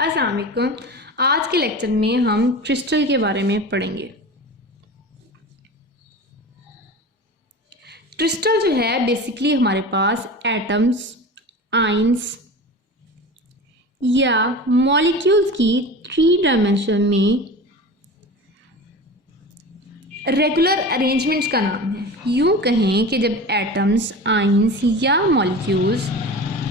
अस्सलाम वालेकुम। आज के लेक्चर में हम क्रिस्टल के बारे में पढ़ेंगे। क्रिस्टल जो है बेसिकली हमारे पास एटम्स, आयंस या मॉलिक्यूल्स की 3 डायमेंशन में रेगुलर अरेंजमेंट्स का नाम है। यूं कहें कि जब एटम्स, आयंस या मॉलिक्यूल्स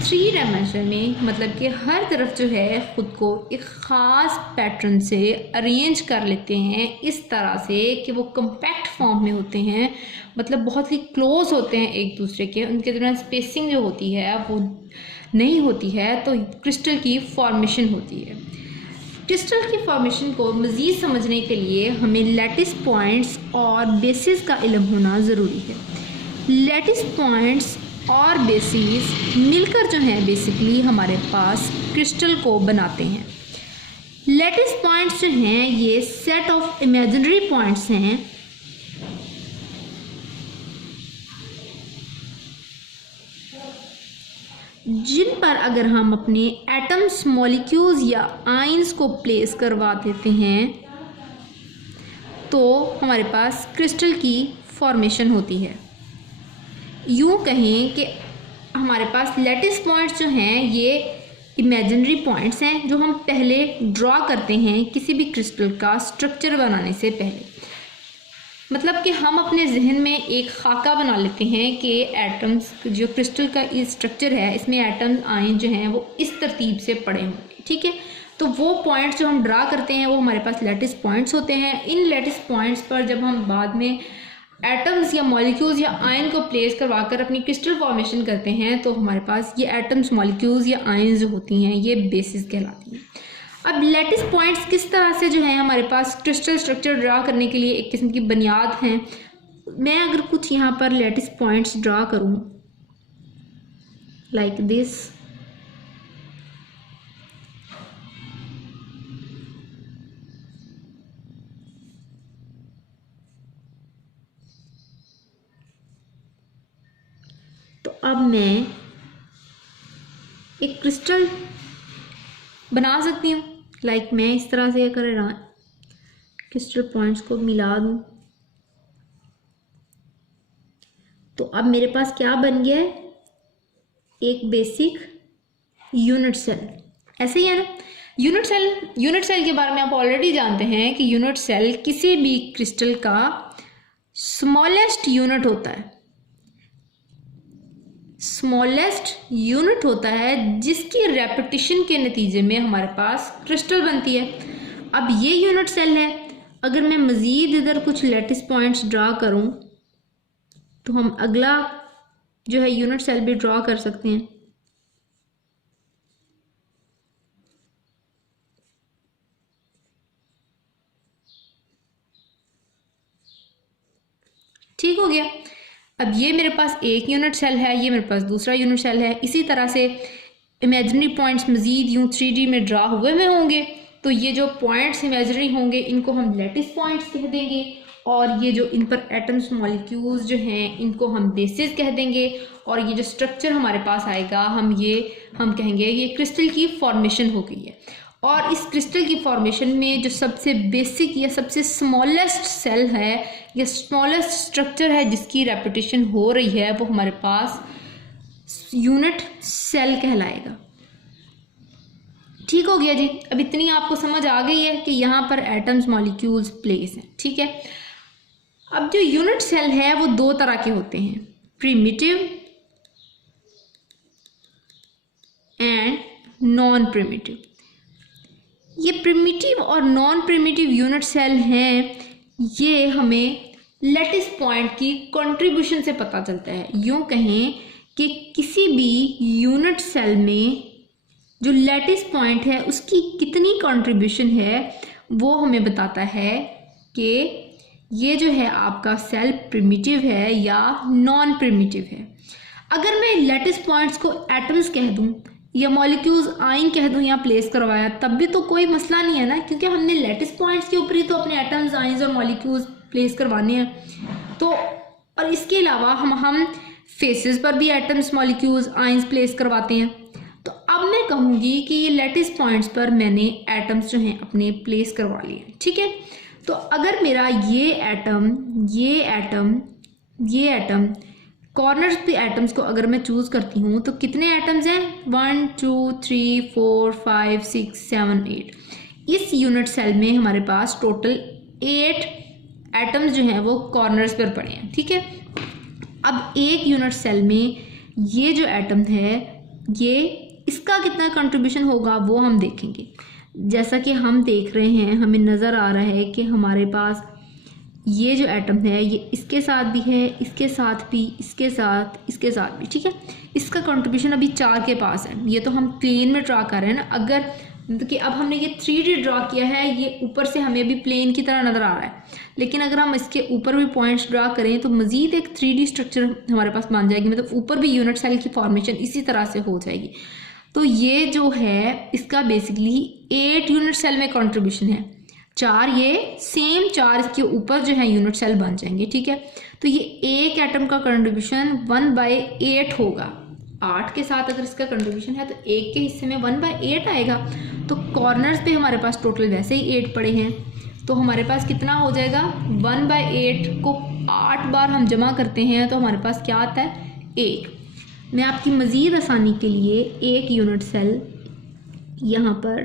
3 डायमेंशन में मतलब कि हर तरफ जो है ख़ुद को एक ख़ास पैटर्न से अरेंज कर लेते हैं इस तरह से कि वो कम्पैक्ट फॉर्म में होते हैं, मतलब बहुत ही क्लोज होते हैं एक दूसरे के, उनके दरमियान स्पेसिंग जो होती है वो नहीं होती है, तो क्रिस्टल की फॉर्मेशन होती है। क्रिस्टल की फॉर्मेशन को मज़ीद समझने के लिए हमें लैटिस पॉइंट्स और बेसिस का इल्म होना ज़रूरी है। लैटिस पॉइंट्स और बेसिस मिलकर जो है बेसिकली हमारे पास क्रिस्टल को बनाते हैं। लैटिस पॉइंट्स जो हैं ये सेट ऑफ इमेजिनरी पॉइंट्स हैं जिन पर अगर हम अपने एटम्स, मॉलिक्यूल्स या आयंस को प्लेस करवा देते हैं तो हमारे पास क्रिस्टल की फॉर्मेशन होती है। यूँ कहें कि हमारे पास लैटिस पॉइंट्स जो हैं ये इमेजिनरी पॉइंट्स हैं जो हम पहले ड्रॉ करते हैं किसी भी क्रिस्टल का स्ट्रक्चर बनाने से पहले। मतलब कि हम अपने जहन में एक खाका बना लेते हैं कि एटम्स, जो क्रिस्टल का स्ट्रक्चर है इसमें एटम्स, आयन जो हैं वो इस तरतीब से पड़े होंगे, ठीक है। तो वो पॉइंट्स जो हम ड्रा करते हैं वो हमारे पास लैटिस पॉइंट्स होते हैं। इन लैटिस पॉइंट्स पर जब हम बाद में एटम्स या मॉलिक्यूल्स या आयन को प्लेस करवाकर अपनी क्रिस्टल फॉर्मेशन करते हैं तो हमारे पास ये एटम्स, मॉलिक्यूल्स या आयन जो होती हैं ये बेसिस कहलाती हैं। अब लैटिस पॉइंट्स किस तरह से जो है हमारे पास क्रिस्टल स्ट्रक्चर ड्रा करने के लिए एक किस्म की बुनियाद हैं। मैं अगर कुछ यहाँ पर लैटिस पॉइंट्स ड्रा करूँ लाइक दिस, तो अब मैं एक क्रिस्टल बना सकती हूँ। लाइक मैं इस तरह से अगर क्रिस्टल पॉइंट्स को मिला दूँ तो अब मेरे पास क्या बन गया है, एक बेसिक यूनिट सेल। ऐसे ही है ना। यूनिट सेल के बारे में आप ऑलरेडी जानते हैं कि यूनिट सेल किसी भी क्रिस्टल का स्मॉलेस्ट यूनिट होता है। स्मॉलेस्ट यूनिट होता है जिसकी रेपिटेशन के नतीजे में हमारे पास क्रिस्टल बनती है। अब ये यूनिट सेल है। अगर मैं मज़ीद इधर कुछ लैटिस पॉइंट्स ड्रा करूं तो हम अगला जो है यूनिट सेल भी ड्रा कर सकते हैं। ठीक हो गया। अब ये मेरे पास एक यूनिट सेल है, ये मेरे पास दूसरा यूनिट सेल है। इसी तरह से इमेजिनरी पॉइंट्स मज़ीद यूँ 3D में ड्रा हुए हुए होंगे तो ये जो पॉइंट्स इमेजिनरी होंगे इनको हम लैटिस पॉइंट्स कह देंगे, और ये जो इन पर एटम्स, मॉलिक्यूल्स जो हैं इनको हम बेसिस कह देंगे, और ये जो स्ट्रक्चर हमारे पास आएगा हम कहेंगे ये क्रिस्टल की फॉर्मेशन हो गई है। और इस क्रिस्टल की फॉर्मेशन में जो सबसे बेसिक या सबसे स्मॉलेस्ट सेल है या स्मॉलेस्ट स्ट्रक्चर है जिसकी रेपिटेशन हो रही है वो हमारे पास यूनिट सेल कहलाएगा। ठीक हो गया जी। अब इतनी आपको समझ आ गई है कि यहाँ पर एटम्स, मॉलिक्यूल्स प्लेस हैं, ठीक है। अब जो यूनिट सेल है वो 2 तरह के होते हैं, प्रिमिटिव एंड नॉन प्रिमिटिव। ये प्रिमिटिव और नॉन प्रिमिटिव यूनिट सेल हैं, ये हमें लैटिस पॉइंट की कंट्रीब्यूशन से पता चलता है। यूँ कहें कि किसी भी यूनिट सेल में जो लैटिस पॉइंट है उसकी कितनी कंट्रीब्यूशन है वो हमें बताता है कि ये जो है आपका सेल प्रिमिटिव है या नॉन प्रिमिटिव है। अगर मैं लैटिस पॉइंट्स को एटम्स कह दूं या मॉलिक्यूल्स, आयन कह दूं या प्लेस करवाया तब भी तो कोई मसला नहीं है ना, क्योंकि हमने लैटिस पॉइंट्स के ऊपर ही तो अपने एटम्स, आयंस और मॉलिक्यूल्स प्लेस करवाने हैं। तो और इसके अलावा हम फेसेस पर भी एटम्स, मॉलिक्यूल्स, आयंस प्लेस करवाते हैं। तो अब मैं कहूँगी कि ये लेटिस पॉइंट्स पर मैंने एटम्स जो हैं अपने प्लेस करवा लिए, ठीक है। तो अगर मेरा ये एटम कॉर्नर्स पे एटम्स को अगर मैं चूज़ करती हूँ तो कितने एटम्स हैं, 1 2 3 4 5 6 7 8। इस यूनिट सेल में हमारे पास टोटल 8 एटम्स जो हैं वो कॉर्नर्स पर पड़े हैं, ठीक है। अब एक यूनिट सेल में ये जो एटम है ये इसका कितना कंट्रीब्यूशन होगा वो हम देखेंगे। जैसा कि हम देख रहे हैं, हमें नज़र आ रहा है कि हमारे पास ये जो एटम है ये इसके साथ भी है, इसके साथ भी, इसके साथ भी, ठीक है। इसका कंट्रीब्यूशन अभी 4 के पास है। ये तो हम प्लेन में ड्रा कर रहे हैं ना। अगर कि अब हमने ये 3D ड्रा किया है, ये ऊपर से हमें अभी प्लेन की तरह नज़र आ रहा है, लेकिन अगर हम इसके ऊपर भी पॉइंट्स ड्रा करें तो मज़ीद एक 3D स्ट्रक्चर हमारे पास बन जाएगी, मतलब ऊपर भी यूनिट सेल की फॉर्मेशन इसी तरह से हो जाएगी। तो ये जो है इसका बेसिकली 8 यूनिट सेल में कंट्रीब्यूशन है, 4 ये सेम 4 इसके ऊपर जो है यूनिट सेल बन जाएंगे, ठीक है। तो ये एक एटम का कंट्रीब्यूशन 1/8 होगा। 8 के साथ अगर इसका कंट्रीब्यूशन है तो एक के हिस्से में 1/8 आएगा। तो कॉर्नर्स पे हमारे पास टोटल वैसे ही 8 पड़े हैं, तो हमारे पास कितना हो जाएगा, 1/8 को 8 बार हम जमा करते हैं तो हमारे पास क्या आता है, 1। मैं आपकी मज़ीद आसानी के लिए एक यूनिट सेल यहाँ पर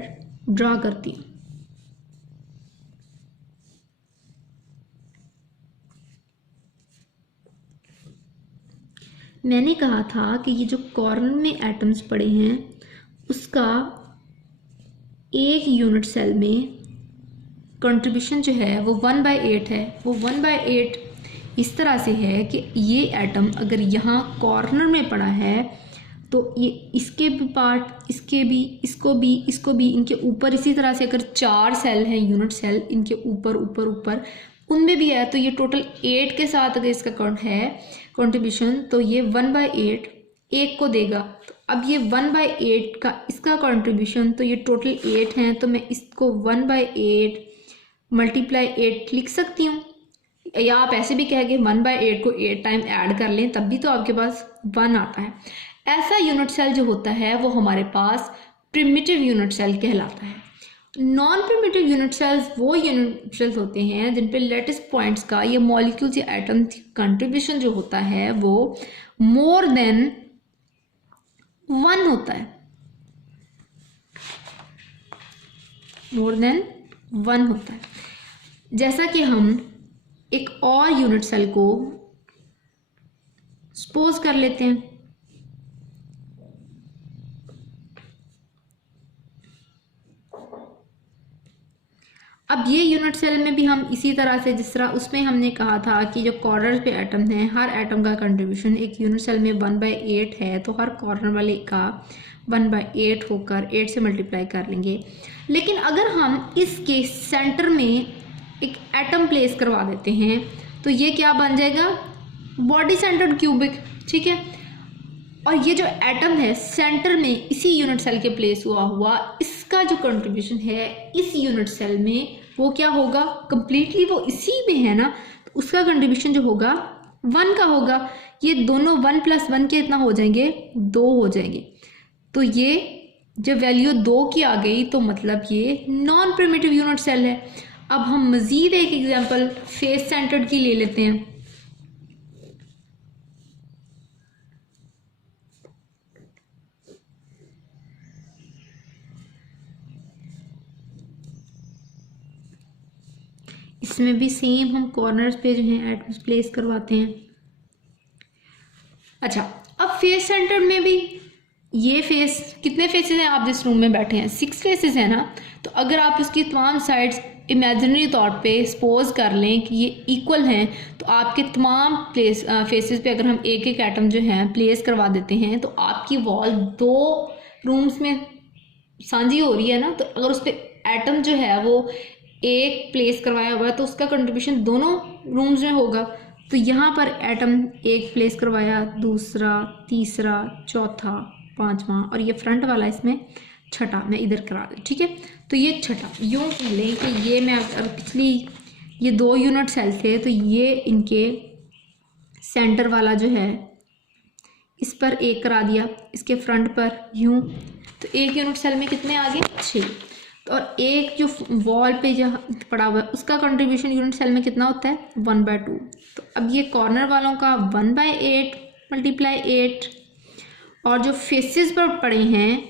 ड्रा करती हूँ। मैंने कहा था कि ये जो कॉर्नर में एटम्स पड़े हैं उसका एक यूनिट सेल में कंट्रीब्यूशन जो है वो 1/8 है। वो 1/8 इस तरह से है कि ये एटम अगर यहाँ कॉर्नर में पड़ा है तो ये इसके भी पार्ट, इसके भी, इसको भी, इनके ऊपर इसी तरह से अगर 4 सेल हैं यूनिट सेल, इनके ऊपर उनमें भी है, तो ये टोटल 8 के साथ अगर इसका काउंट है कंट्रीब्यूशन तो ये 1/8 1 को देगा। तो अब ये 1/8 का इसका कंट्रीब्यूशन, तो ये टोटल 8 हैं, तो मैं इसको 1/8 × 8 लिख सकती हूँ, या आप ऐसे भी कह के 1/8 को 8 टाइम ऐड कर लें तब भी तो आपके पास 1 आता है। ऐसा यूनिट सेल जो होता है वो हमारे पास प्रिमिटिव यूनिट सेल कहलाता है। नॉन प्रिमिटिव यूनिट सेल्स वो यूनिट सेल्स होते हैं जिन पे लेटिस पॉइंट्स का या मॉलिक्यूल्स या एटम कंट्रीब्यूशन जो होता है वो मोर देन 1 होता है, मोर देन 1 होता है। जैसा कि हम एक और यूनिट सेल को सपोज कर लेते हैं, अब ये यूनिट सेल में भी हम इसी तरह से, जिस तरह उसमें हमने कहा था कि जो कॉर्नर पे एटम हैं हर एटम का कंट्रीब्यूशन एक यूनिट सेल में 1/8 है, तो हर कॉर्नर वाले का 1/8 होकर 8 से मल्टीप्लाई कर लेंगे। लेकिन अगर हम इसके सेंटर में एक एटम प्लेस करवा देते हैं तो ये क्या बन जाएगा, बॉडी सेंटर्ड क्यूबिक, ठीक है। और ये जो एटम है सेंटर में इसी यूनिट सेल के प्लेस हुआ इसका जो कंट्रीब्यूशन है इस यूनिट सेल में वो क्या होगा, कंप्लीटली वो इसी में है ना, तो उसका कंट्रीब्यूशन जो होगा 1 का होगा। ये दोनों 1 + 1 के इतना हो जाएंगे, 2 हो जाएंगे। तो ये जब वैल्यू 2 की आ गई तो मतलब ये नॉन प्रिमिटिव यूनिट सेल है। अब हम मज़ीद एक एग्जांपल फेस सेंटर्ड की ले लेते हैं। इसमें भी सेम हम कॉर्नर्स पे जो है एटम्स प्लेस करवाते हैं। अच्छा, अब फेस सेंटर्ड में भी ये फेस, कितने फेसेस हैं आप जिस रूम में बैठे हैं, 6 फेसेस हैं ना। तो अगर आप उसकी तमाम साइड्स इमेजिनरी तौर पे सपोज कर लें कि ये इक्वल हैं, तो आपके तमाम फेसेस पे अगर हम एक एक एटम जो है प्लेस करवा देते हैं तो आपकी वॉल 2 रूम्स में साझी हो रही है ना। तो अगर उस पर एटम जो है वो एक प्लेस करवाया हुआ है तो उसका कंट्रीब्यूशन दोनों रूम्स में होगा। तो यहाँ पर एटम एक प्लेस करवाया, दूसरा, तीसरा, चौथा, 5वां, और ये फ्रंट वाला इसमें छठा मैं इधर करा दूँ, ठीक है। तो ये छठा, यूँ कह लें कि ये मैं अगर पिछली ये 2 यूनिट सेल थे तो ये इनके सेंटर वाला जो है इस पर एक करा दिया, इसके फ्रंट पर यूँ, तो एक यूनिट सेल में कितने आ गए 6। तो और एक जो वॉल पे जहाँ पड़ा हुआ है उसका कंट्रीब्यूशन यूनिट सेल में कितना होता है 1/2। तो अब ये कॉर्नर वालों का 1/8 मल्टीप्लाई 8 और जो फेसेस पर पड़े हैं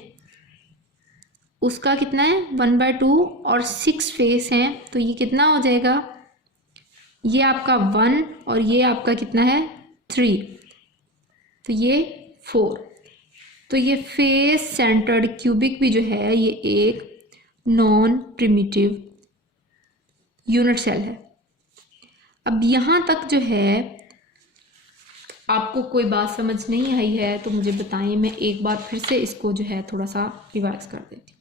उसका कितना है 1/2 और 6 फेस हैं तो ये कितना हो जाएगा, ये आपका 1 और ये आपका कितना है 3, तो ये 4। तो ये फेस सेंटर्ड क्यूबिक भी जो है ये एक नॉन प्रिमिटिव यूनिट सेल है। अब यहाँ तक जो है आपको कोई बात समझ नहीं आई है तो मुझे बताएं, मैं एक बार फिर से इसको जो है थोड़ा सा रिवाइज कर देती हूँ।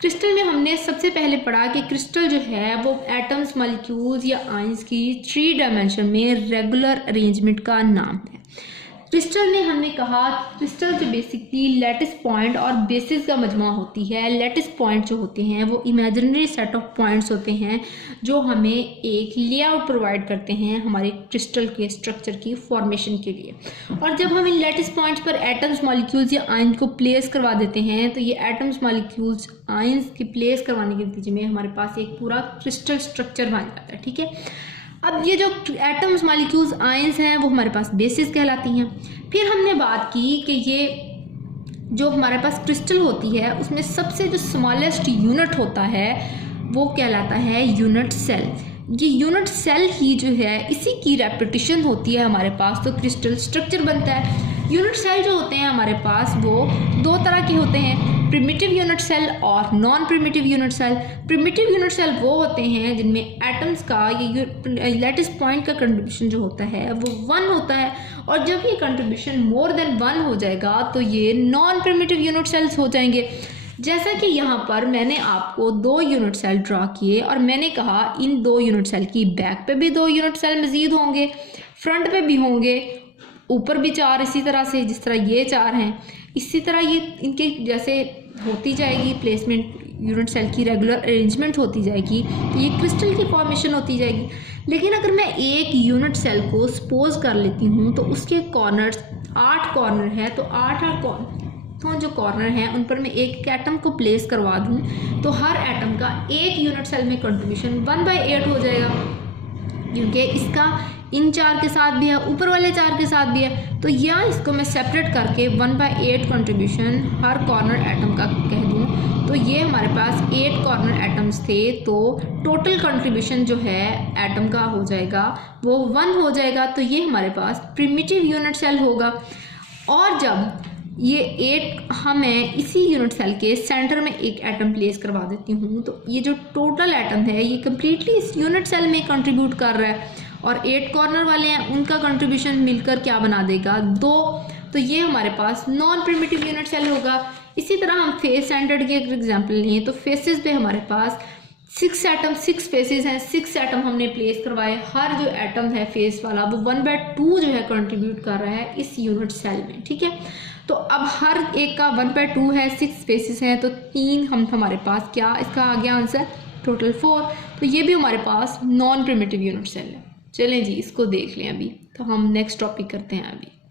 क्रिस्टल में हमने सबसे पहले पढ़ा कि क्रिस्टल जो है वो एटम्स मॉलिक्यूल्स या आयंस की 3 डायमेंशन में रेगुलर अरेंजमेंट का नाम है। क्रिस्टल में हमने कहा क्रिस्टल जो बेसिकली लैटिस पॉइंट और बेसिस का मजमा होती है। लैटिस पॉइंट जो होते हैं वो इमेजिनरी सेट ऑफ पॉइंट्स होते हैं जो हमें एक लेआउट प्रोवाइड करते हैं हमारे क्रिस्टल के स्ट्रक्चर की फॉर्मेशन के लिए। और जब हम इन लैटिस पॉइंट्स पर एटम्स मॉलिक्यूल्स या आयंस को प्लेस करवा देते हैं तो ये एटम्स मॉलिक्यूल्स आयंस के प्लेस करवाने के नतीजे में हमारे पास एक पूरा क्रिस्टल स्ट्रक्चर बन जाता है। ठीक है, अब ये जो एटम्स मॉलिक्यूल्स आयंस हैं वो हमारे पास बेसिस कहलाती हैं। फिर हमने बात की कि ये जो हमारे पास क्रिस्टल होती है उसमें सबसे जो स्मॉलेस्ट यूनिट होता है वो कहलाता है यूनिट सेल। ये यूनिट सेल ही जो है इसी की रेपिटेशन होती है हमारे पास तो क्रिस्टल स्ट्रक्चर बनता है। यूनिट सेल जो होते हैं हमारे पास वो 2 तरह के होते हैं, प्रिमिटिव यूनिट सेल और non primitive unit cell. Primitive unit cell वो होते हैं जिनमें एटम्स का ये लैटिस पॉइंट का कंट्रीब्यूशन जो होता है वो 1 होता है और जब ये कंट्रीब्यूशन मोर देन 1 हो जाएगा तो ये नॉन प्रिमिटिव यूनिट सेल्स हो जाएंगे। जैसा कि यहाँ पर मैंने आपको 2 यूनिट सेल ड्रा किए और मैंने कहा इन 2 यूनिट सेल की बैक पे भी 2 यूनिट सेल मजीद होंगे, फ्रंट पे भी होंगे, ऊपर भी 4 इसी तरह से जिस तरह ये 4 हैं इसी तरह ये इनके जैसे होती जाएगी प्लेसमेंट, यूनिट सेल की रेगुलर अरेंजमेंट होती जाएगी तो ये क्रिस्टल की फॉर्मेशन होती जाएगी। लेकिन अगर मैं एक यूनिट सेल को सपोज कर लेती हूँ तो उसके कॉर्नर्स 8 कॉर्नर है तो 8 तो जो कॉर्नर हैं उन पर मैं एक एटम को प्लेस करवा दूँ तो हर एटम का एक यूनिट सेल में कंट्रीब्यूशन 1/8 हो जाएगा क्योंकि इसका इन 4 के साथ भी है ऊपर वाले 4 के साथ भी है। तो या इसको मैं सेपरेट करके 1/8 कंट्रीब्यूशन हर कॉर्नर एटम का कह दूँ तो ये हमारे पास 8 कॉर्नर एटम्स थे तो टोटल कंट्रीब्यूशन जो है एटम का हो जाएगा वो 1 हो जाएगा। तो ये हमारे पास प्रिमिटिव यूनिट सेल होगा। और जब ये 8 मैं इसी यूनिट सेल के सेंटर में एक एटम प्लेस करवा देती हूँ तो ये जो टोटल एटम है ये कम्प्लीटली इस यूनिट सेल में कंट्रीब्यूट कर रहा है और 8 कॉर्नर वाले हैं उनका कंट्रीब्यूशन मिलकर क्या बना देगा 2। तो ये हमारे पास नॉन प्रिमिटिव यूनिट सेल होगा। इसी तरह हम फेस सेंटर्ड की अगर एग्जाम्पल लें तो फेसेस पे हमारे पास 6 फेसेस हैं, 6 एटम हमने प्लेस करवाए। हर जो एटम है फेस वाला वो 1/2 जो है कंट्रीब्यूट कर रहा है इस यूनिट सेल में। ठीक है, तो अब हर एक का 1/2 है, 6 फेसेस हैं तो 3 हमारे पास क्या इसका आ गया आंसर टोटल 4। तो ये भी हमारे पास नॉन प्रिमिटिव यूनिट सेल है। चलें जी इसको देख लें अभी, तो हम नेक्स्ट टॉपिक करते हैं अभी।